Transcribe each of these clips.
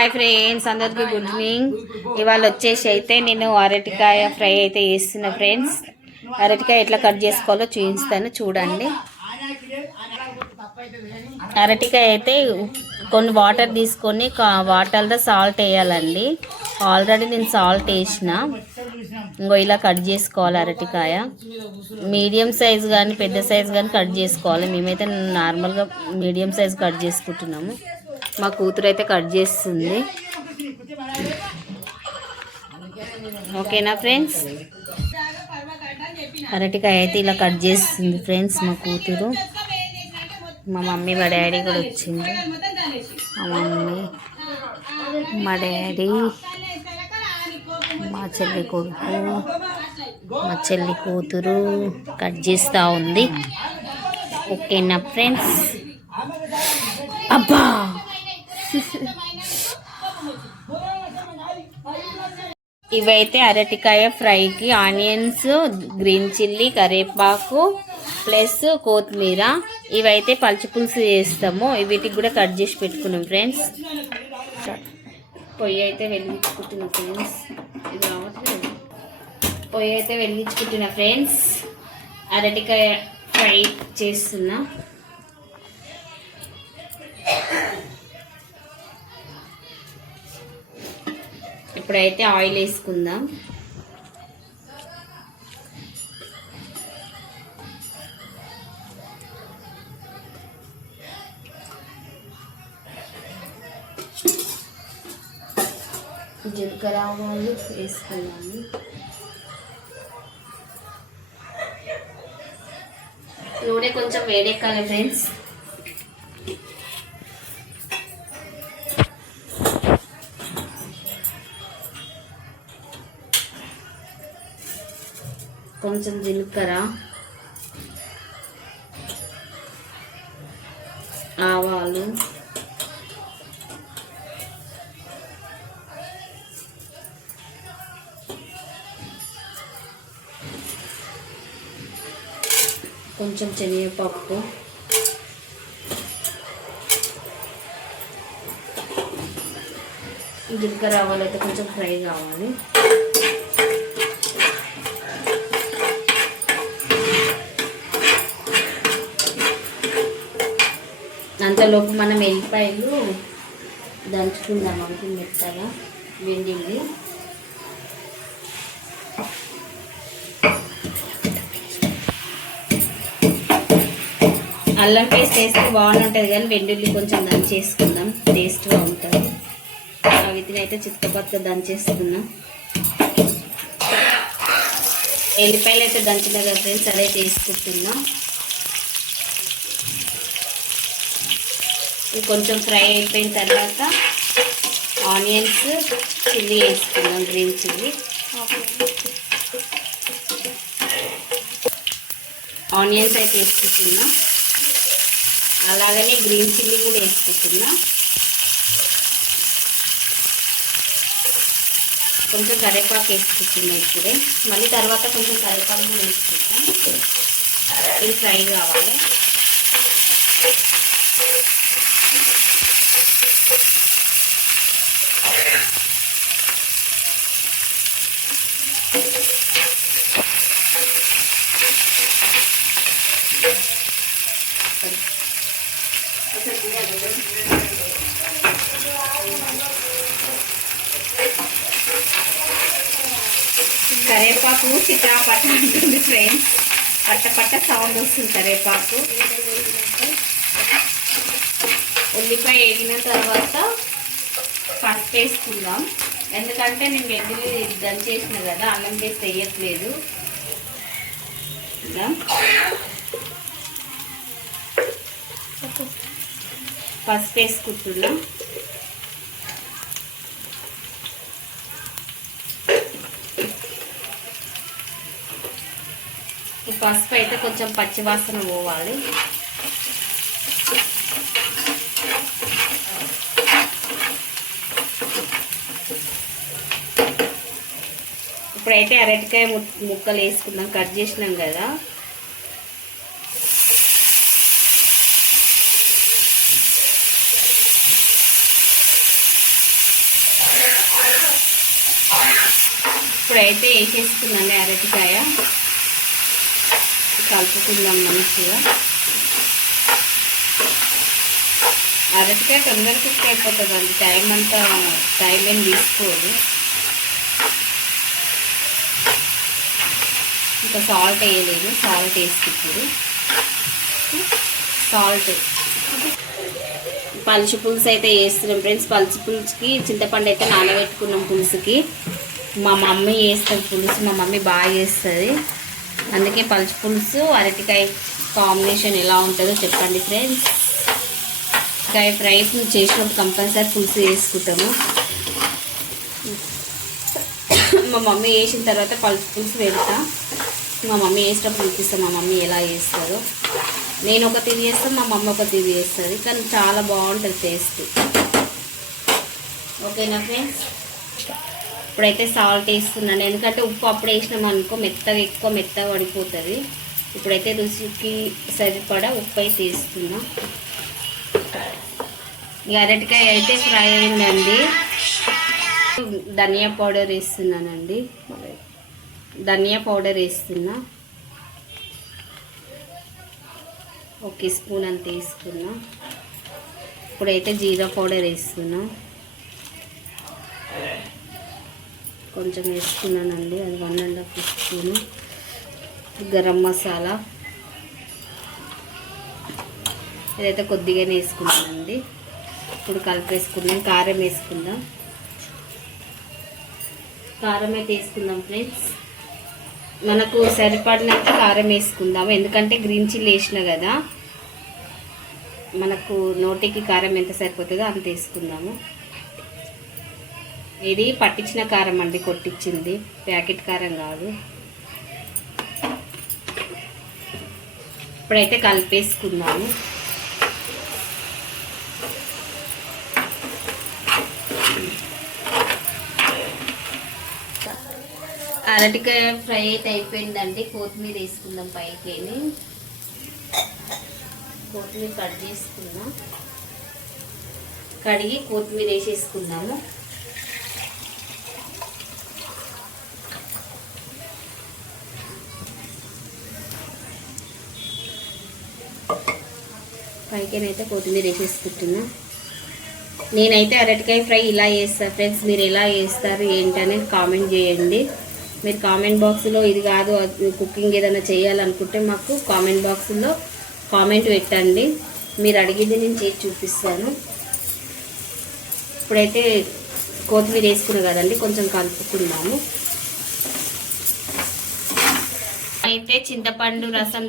Hi friends, అందరికీ good evening. ఇవాళ వచ్చేసి అయితే నేను అరటికాయ ఫ్రై అయితే చేస్తున్నా ఫ్రెండ్స్. అరటికాయ ఎట్లా కట్ చేసుకోవాలో చూపిస్తాను, చూడండి. అరటికాయ అయితే కొన్ని వాటర్ తీసుకొని వాటర్లో సాల్ట్ వేయాలండి. ఆల్రెడీ నేను సాల్ట్ వేసిన. ఇంకో ఇలా కట్ చేసుకోవాలి అరటికాయ. మీడియం సైజ్ కానీ పెద్ద సైజ్ కానీ కట్ చేసుకోవాలి. మేమైతే నార్మల్గా మీడియం సైజ్ కట్ చేసుకుంటున్నాము. మా కూతురు అయితే కట్ చేస్తుంది. ఓకేనా ఫ్రెండ్స్? అరటికాయ అయితే ఇలా కట్ చేస్తుంది ఫ్రెండ్స్ మా కూతురు. మా మమ్మీ మా డాడీ కూడా వచ్చింది. మా మమ్మీ, మా డాడీ, మా చెల్లి కొడుకు, మా చెల్లి కూతురు కట్ చేస్తూ ఉంది. ఓకేనా ఫ్రెండ్స్? అబ్బా, ఇవైతే అరటికాయ ఫ్రైకి ఆనియన్స్, గ్రీన్ చిల్లీ, కరివేపాకు ప్లస్ కొత్తిమీర, ఇవైతే పచ్చి పులుసు చేస్తాము. వీటికి కూడా కట్ చేసి పెట్టుకున్నాం ఫ్రెండ్స్. పొయ్యి అయితే వెలిగించుకుంటున్నా ఫ్రెండ్స్. ఇది రావట్లేదు. పొయ్యి అయితే వెలిగించుకుంటున్నా ఫ్రెండ్స్. అరటికాయ ఫ్రై చేస్తున్నా. ఇప్పుడైతే ఆయిల్ వేసుకుందాం. జీలకర్ర ఆవాలు వేసుకున్నాము. నూనె కొంచెం వేడెక్కాలి ఫ్రెండ్స్. కొంచెం జీలకర్ర, ఆవాలు, కొంచెం శనగపప్పు, జీలకర్ర ఆవాలు అయితే కొంచెం ఫ్రై కావాలి. అంతలోపు మనం ఎల్లిపాయలు దంచుకుందాం. అవి మెత్తగా వెండింది. అల్లం పేస్ట్ వేస్తే బాగుంటుంది, కానీ వెండుల్లి కొంచెం దంచేసుకుందాం, టేస్ట్గా ఉంటుంది. వీటిని అయితే చిత్తపక్క దంచేసుకుందాం. ఎల్లిపాయలు అయితే దంచిన కదా ఫ్రెండ్స్, అదే తీసుకుంటున్నాం. కొంచెం ఫ్రై అయిపోయిన తర్వాత ఆనియన్స్, చిల్లీ వేసుకుందాం, గ్రీన్ చిల్లీ. ఆనియన్స్ అయితే వేసుకుంటున్నా, అలాగనే గ్రీన్ చిల్లీ కూడా వేసుకుంటున్నా. కొంచెం కరివేపాకు వేసుకుంటున్నా ఇప్పుడే. మళ్ళీ తర్వాత కొంచెం కరివేపాకు కూడా వేసుకుంటాం. ఇది ఫ్రై కావాలి. కరివేపాకు చిటాపట ఉంటుంది ఫ్రెండ్స్, పట్ట పట్ట సౌండ్ వస్తుంది కరివేపాకు. ఉల్లిపాయ వేగిన తర్వాత పసుపు వేసుకుందాం. ఎందుకంటే నేను వెల్లుల్లి దంచేసిన కదా, అల్లం పేస్ట్ వేయట్లేదు. పసుపు వేసుకుంటున్నాం. ఈ పసుపు అయితే కొంచెం పచ్చివాసన పోవాలి. ఇప్పుడైతే అరటికాయ ముక్కలు వేసుకున్నాం, కట్ చేసినాం కదా. ఇప్పుడైతే వేసేసుకున్నాను అరటికాయ, కలుపుకుందాం మంచిగా. అరటికాయ తొందరగా కుక్ అయిపోతుందండి, టైం ఏం తీసుకోదు. ఇంకా సాల్ట్ వేయలేదు, సాల్ట్ వేసుకుంటారు. సాల్ట్ పలుచు పులుసు అయితే వేస్తున్నాం ఫ్రెండ్స్. పలుచు పులుసుకి చింతపండు అయితే నానబెట్టుకున్నాం. పులుసుకి మా మమ్మీ వేస్తుంది పులుసు, మా మమ్మీ బాగా చేస్తుంది. అందుకే పలుచు పులుసు అరటికాయ కాంబినేషన్ ఎలా ఉంటుందో చెప్పండి ఫ్రెండ్స్. అరటికాయ ఫ్రై చేసినప్పుడు కంపల్సరీ పులుసు వేసుకుంటాము. మా మమ్మీ వేసిన తర్వాత పలుచు పులుసు పెడతా. మా మమ్మీ వేసేటప్పుడు చూపిస్తాను మా మమ్మీ ఎలా వేస్తుందో. నేను ఒక తీరు చేస్తాను, మా మమ్మీ ఒక తీరు చేస్తుంది, కానీ చాలా బాగుంటుంది టేస్ట్. ఓకేనా ఫ్రెండ్స్? ఇప్పుడైతే సాల్ట్ వేస్తున్నాను, ఎందుకంటే ఉప్పు అప్పుడు వేసినాం అనుకో ఎక్కువ మెత్తగా పడిపోతుంది. ఇప్పుడైతే రుచికి సరిపడా ఉప్పు అయితే వేస్తున్నా. ఈ అరటికాయ అయితే ఫ్రై అయిందండి. ధనియా పౌడర్ వేస్తున్నానండి, ధనియా పౌడర్ వేస్తున్నా. 1 స్పూన్ అంత వేసుకున్నా. ఇప్పుడైతే జీరా పౌడర్ వేస్తున్నా, కొంచెం వేసుకున్నానండి, అది 1.5 స్పూను. గరం మసాలా ఇదైతే కొద్దిగానే వేసుకున్నానండి. ఇప్పుడు కలిపేసుకుందాం. కారం వేసుకుందాం. కారం అయితే వేసుకుందాం ఫ్రెండ్స్. మనకు సరిపడినంత కారం వేసుకుందాము, ఎందుకంటే గ్రీన్ చిల్లీ వేసిన కదా, మనకు నోటికి కారం ఎంత సరిపోతుందో అంత వేసుకుందాము. ఇది పట్టించిన కారం అండి, కొట్టించింది, ప్యాకెట్ కారం కాదు. ఇప్పుడైతే కలిపేసుకుందాము. అరటికాయ ఫ్రై అయితే అయిపోయిందండి. కొత్తిమీర వేసుకుందాం పైకి. కొత్తిమీర కట్ చేసుకుందాం, కడిగి కొత్తిమీర వేసేసుకుందాము. పైకనైతే కొత్తిమీర వేసేసుకుంటున్నా. నేనైతే అరటికాయ ఫ్రై ఇలా చేస్తాను ఫ్రెండ్స్. మీరు ఎలా చేస్తారు ఏంటనేది కామెంట్ చేయండి. మీరు కామెంట్ బాక్స్లో ఇది కాదు కుకింగ్ ఏదైనా చేయాలనుకుంటే మాకు కామెంట్ బాక్స్లో కామెంట్ పెట్టండి, మీరు అడిగింది నేను చేసి చూపిస్తాను. ఇప్పుడైతే కొత్తిమీర వేసుకున్నాం కదండి, కొంచెం కలుపుకున్నాము. అయితే చింతపండు రసం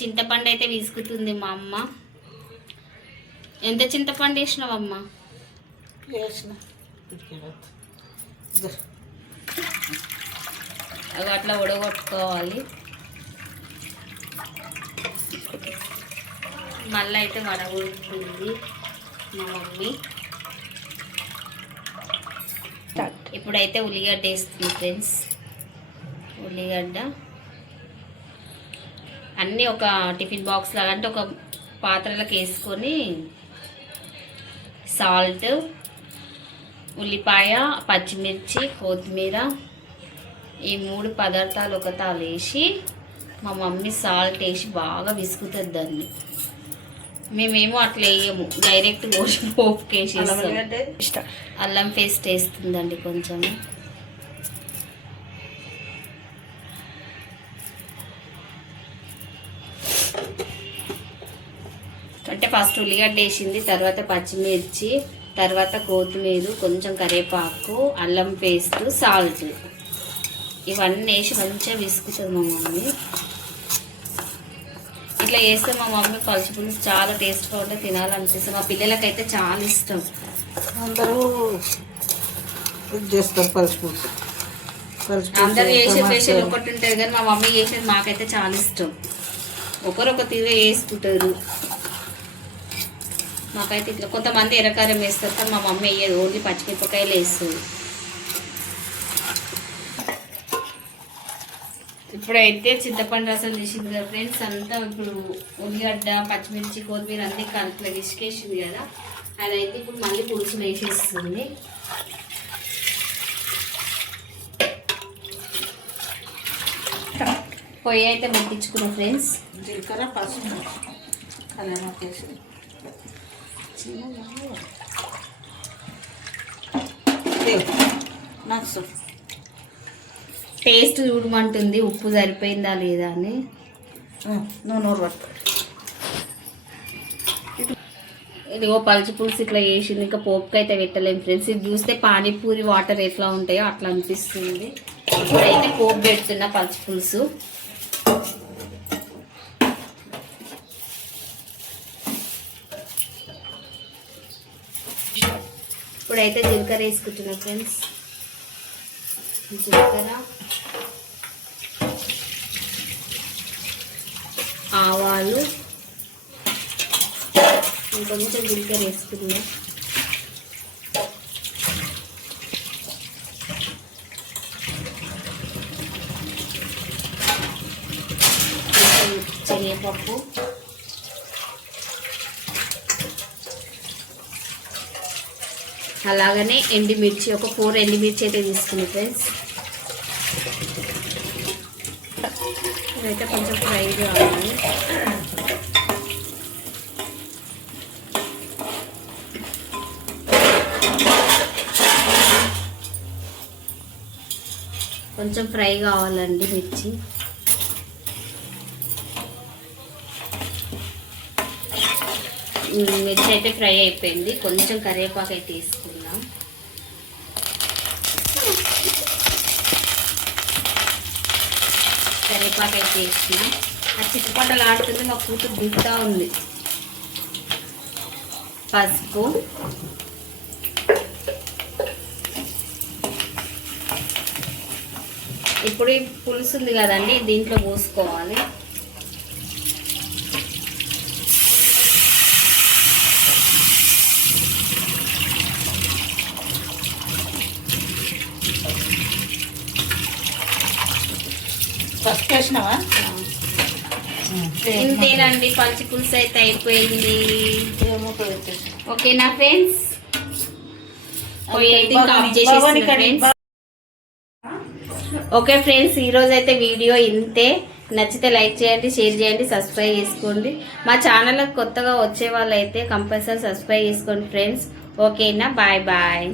చింతపండు అయితే విసుకుతుంది మా అమ్మ. ఎంత చింతపండు వేసినావమ్మా? అవి అట్లా ఉడగొట్టుకోవాలి. మళ్ళీ అయితే వడగొడుతుంది మా మమ్మీ. ఇప్పుడైతే ఉల్లిగడ్డ వేస్తుంది ఫ్రెండ్స్. ఉల్లిగడ్డ అన్నీ ఒక టిఫిన్ బాక్స్ లాగా, అంటే ఒక పాత్రలకు వేసుకొని సాల్ట్, ఉల్లిపాయ, పచ్చిమిర్చి, కొత్తిమీర ఈ 3 పదార్థాలు ఒక తాలు వేసి మా మమ్మీ సాల్ట్ వేసి బాగా విసుకుతుంది దాన్ని. మేమేమో అట్లా వేయము, డైరెక్ట్ పోపుకి వేసేస్తాం. అల్లం పేస్ట్ వేస్తుందండి కొంచెం. అంటే ఫస్ట్ ఉల్లిగడ్డ వేసింది, తర్వాత పచ్చిమిర్చి, తర్వాత కొత్తిమీర, కొంచెం కరివేపాకు, అల్లం పేస్ట్, సాల్ట్ ఇవన్నీ వేసి మంచిగా విసుకుతుంది మా మమ్మీ. ఇట్లా వేస్తే మా మమ్మీ పలుచు పులుసు చాలా టేస్ట్గా ఉంటే తినాలనిపిస్తుంది. మా పిల్లలకైతే చాలా ఇష్టం. అందరూ చేస్తారు పలుచు పులుసు. అందరూ చేసే స్పెషల్ ఒకటి ఉంటుంది, కానీ మా మమ్మీ చేసేది మాకైతే చాలా ఇష్టం. ఒకరొక తీరు వేసుకుంటారు. మాకైతే ఇట్లా కొంతమంది ఎర్రకారం వేస్తారు, కానీ మా మమ్మీ వేయదు, ఓన్లీ పచ్చిమిరపకాయలు వేస్తుంది. ఇప్పుడైతే చింతపండు రసం తీసింది కదా ఫ్రెండ్స్, అంతా ఇప్పుడు ఉల్లిగడ్డ, పచ్చిమిర్చి, కొత్తిమీర అన్నీ కలిపి విసుకేసింది కదా, అదైతే ఇప్పుడు మళ్ళీ పులుసులు వేసేస్తుంది. పొయ్యి అయితే ముట్టించుకున్నాం ఫ్రెండ్స్. జీలకర్ర, పసుపు, కళ్యాణం వేసి నట్స్ టేస్ట్ చూడమంటుంది ఉప్పు సరిపోయిందా లేదా అని. నూనె పట్టు. ఇదిగో పలుచు పులుసు ఇట్లా వేసింది. ఇంకా పోపుకి అయితే పెట్టలేము ఫ్రెండ్స్. ఇది చూస్తే పానీపూరి వాటర్ ఎట్లా ఉంటాయో అట్లా అనిపిస్తుంది. ఇప్పుడైతే పోపు పెడుతున్నా పలుచు పులుసు. ఇప్పుడైతే జీలకర్ర వేసుకుంటున్నా ఫ్రెండ్స్. జీలకర్ర, ఆవాలు, ఇంకొంచెం జీలకర్ర వేసుకున్నా. శనగపప్పు, అలాగనే ఎండుమిర్చి, ఒక 4 ఎండుమిర్చి అయితే తీసుకున్నాను ఫ్రెండ్స్. ఇదైతే కొంచెం ఫ్రై కావాలి. కొంచెం ఫ్రై కావాలండి మిర్చి. మిర్చి అయితే ఫ్రై అయిపోయింది. కొంచెం కరివేపాకు అయితే తీసుకుందాం. కరివేపాకు అయితే వేసిన. ఆ చిట్టుపట్టలు ఆడుతుంది, మా కూతురు దిగుతూ ఉంది. పసుపు, ఇప్పుడు ఈ పులుసు ఉంది కదండి, దీంట్లో పోసుకోవాలి. ఫస్ట్ వేసినావా? ఇంతేనండి, పచ్చి పులుసు అయితే అయిపోయింది. ఓకేనా ఫ్రెండ్స్? పొయ్యి అయితే ఇంకా ఆఫ్ చేసేస్తున్నా ఫ్రెండ్స్. ఓకే ఫ్రెండ్స్, ఈరోజు అయితే వీడియో ఇంతే. నచ్చితే లైక్ చేయండి, షేర్ చేయండి, సబ్స్క్రైబ్ చేసుకోండి. మా ఛానల్కి కొత్తగా వచ్చే వాళ్ళు అయితే కంపల్సరీ సబ్స్క్రైబ్ చేసుకోండి ఫ్రెండ్స్. ఓకేనా? Bye bye.